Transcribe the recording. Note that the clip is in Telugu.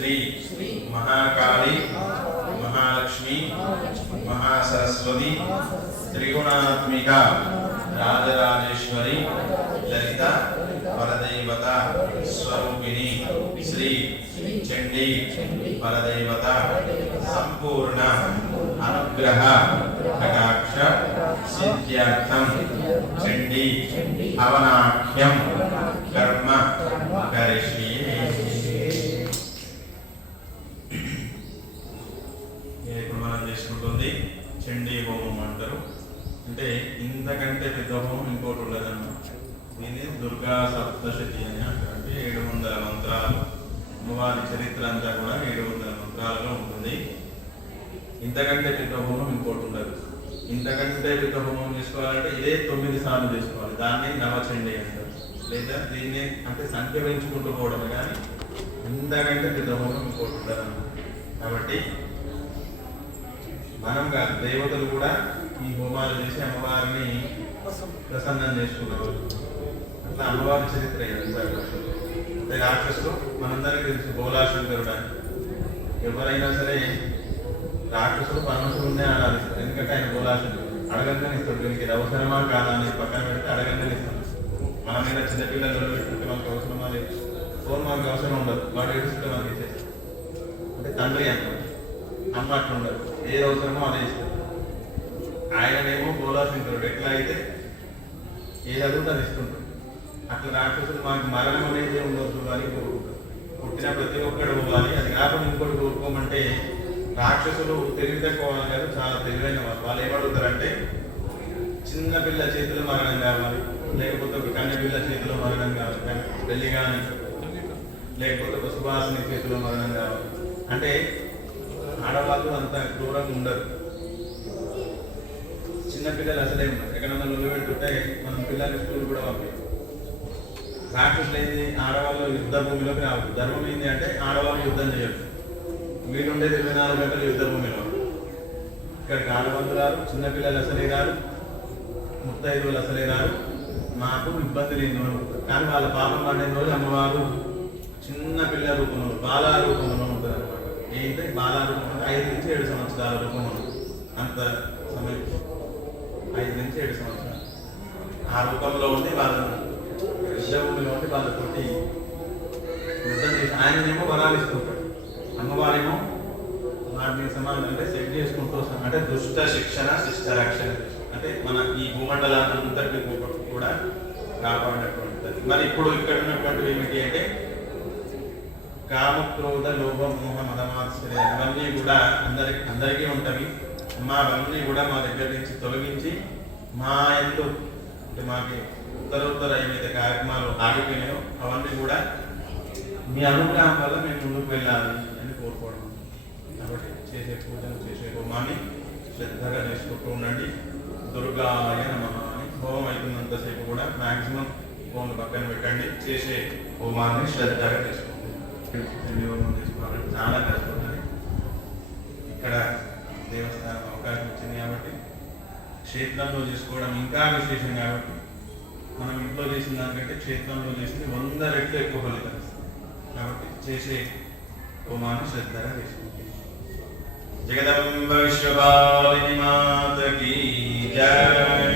శ్రీ महाकाली महालक्ष्मी महासरस्वती त्रिगुणात्मिका राजराजेश्वरी ललिता परदैवता स्वरूपिणी श्री चंडी परदैवता संपूर्ण अनुग्रह कटाक्ष सिद्ध्यर्थम चंडी हवनाख्यम कर्म करिष्ये। మనం చేసుకుంటుంది చండీ హోమం అంటారు. అంటే ఇంతకంటే పెద్ద హోమం ఇంకోటి ఉండదన్నమాట. దీన్ని దుర్గా సప్తశతి అని అంటారు. అంటే 700 మంత్రాలు, అమ్మవారి చరిత్ర అంతా కూడా 700 మంత్రాలలో ఉంటుంది. ఇంతకంటే పెద్ద హోమం ఇంకోటి ఉండదు. ఇంతకంటే పెద్ద హోమం చేసుకోవాలంటే ఇదే 9 సార్లు చేసుకోవాలి. దాన్ని నవచండీ అంటారు. లేదా దీన్ని అంటే సంఖ్య పెంచుకుంటూ పోవడమే కానీ ఇంతకంటే పెద్ద హోమం ఇంకోటి ఉండదు. కాబట్టి మనం కాదు, దేవతలు కూడా ఈ హోమాలు చేసి అమ్మవారిని ప్రసన్నం చేసుకున్నారు. అట్లా అమ్మవారి చరిత్ర అంటే రాక్షసులు మనందరికీ తెలుసు. బోలాశంకరుడు అని ఎవరైనా సరే రాక్షసులు పరమశివుడినే ఆరాధిస్తారు. ఎందుకంటే ఆయన బోలాశంకరుడు. అడగంగానే ఇస్తాడు. దీనికి ఇది అవసరమా కాదా అని పక్కన పెడితే అడగంగానే ఇస్తాడు. మన మీద చిన్నపిల్లలు పెట్టుకుంటే మనకు అవసరమా లేదు. ఫోన్ మనకు అవసరం ఉండదు. వాడు ఏడుస్తుంటే మనకి ఇచ్చేస్తాడు. అంటే తండ్రి అంటారు. అమ్మ అట్లా ఉండదు. ఏది అవసరమో అదే ఇస్తారు. ఆయననేమో బోలాశంకరుడు. ఎట్లా అయితే ఏది అడుగుతా అది ఇస్తుంటాడు. అట్లా రాక్షసులు మనకు మరణం అనేది ఉండొద్దు అని కోరుకుంటారు. పుట్టిన ప్రతి ఒక్కడు పోవాలి. అది కాకుండా ఇంకోటి కోరుకోమంటే రాక్షసులు తెలివి తక్కువ కాదు, చాలా తెలివైన వాళ్ళు. వాళ్ళు ఏమడుగుతారంటే చిన్న పిల్ల చేతిలో మరణం కావాలి, లేకపోతే ఒక కన్య పిల్ల చేతిలో మరణం కావాలి, పెళ్లి కానీ, లేకపోతే ఒక సుభాషిని చేతిలో మరణం కావాలి. అంటే ఆడవాళ్ళు అంత క్రూరంగా ఉండరు. చిన్నపిల్లలు అసలే ఉన్నారు. ఎక్కడన్నా నువ్వు పెట్టుకుంటే మనం పిల్లలు స్కూల్ కూడా పంపించాం. రాక్షసులు ఏంది, ఆడవాళ్ళు యుద్ధ భూమిలోకి రావద్దు. ధర్మం ఏంది అంటే ఆడవాళ్ళు యుద్ధం చేయొచ్చు. వీలుండేది 24 గంటలు యుద్ధ భూమిలో. ఇక్కడికి ఆడవాళ్ళు రారు, చిన్నపిల్లలు అసలే రారు, ముత్తైదువులు అసలే రారు. మాకు ఇబ్బంది లేదు. కానీ వాళ్ళ పాపం పడిన రోజు అమ్మవారు చిన్న పిల్ల రూపంలో, బాలా రూపంలో ఉంటుంది అనమాట. ఏంటంటే బాలా రూపం 5 నుంచి 7 సంవత్సరాల రూపం ఉంటుంది. అంత సమయం 5 నుంచి 7 సంవత్సరాలు ఆ రూపంలో ఉండి వాళ్ళ యుద్ధభూమిలో ఉండి వాళ్ళతోటి యుద్ధం చేసి ఆయననేమో వరాలు ఇస్తుంటాడు. అమ్మవారేమో వాటిని సమానం అంటే సెట్ చేసుకుంటూ వస్తాం. అంటే దుష్ట శిక్షణ శిష్ట రక్షణ, అంటే మన ఈ భూమండలాన్నంతటి కూడా కాపాడినటువంటిది. మరి ఇప్పుడు ఇక్కడ ఉన్నటువంటివి ఏమిటి అంటే కామ క్రోధ లోభ మోహ మదమాత్సర్యం ఇవన్నీ కూడా అందరికీ ఉంటవి. అవన్నీ కూడా మా దగ్గర నుంచి తొలగించి మా ఎంతో అంటే మాకు ఉత్తరోత్తర ఏవైతే కార్యక్రమాలు ఆగిపోయినాయో అవన్నీ కూడా మీ అనుగ్రహం వల్ల మేము ముందుకు వెళ్ళాలి అని కోరుకోవడం. కాబట్టి చేసే పూజలు, చేసే హోమాన్ని శ్రద్ధగా చేసుకుంటూ ఉండండి. దుర్గాయ నమః అని హోమం అవుతున్నంతసేపు కూడా మ్యాక్సిమం ఫోన్ పక్కన పెట్టండి. చేసే హోమాన్ని శ్రద్ధగా చేసుకోండి. హోమం చేసుకోవాలంటే చాలా కష్టపడుతుంది. ఇక్కడ దేవస్థానం అవకాశం వచ్చింది కాబట్టి క్షేత్రంలో చేసుకోవడం ఇంకా విశేషం. కాబట్టి మనం ఇంట్లో చేసిన దానికంటే క్షేత్రంలో చేసింది 100 రెట్లు ఎక్కువ ఫలితం ఇస్తుంది. కాబట్టి చేసే హోమాన్ని శ్రద్ధగా చేసుకోండి. జగదంబ విశ్వపాలిని మాతకి జై.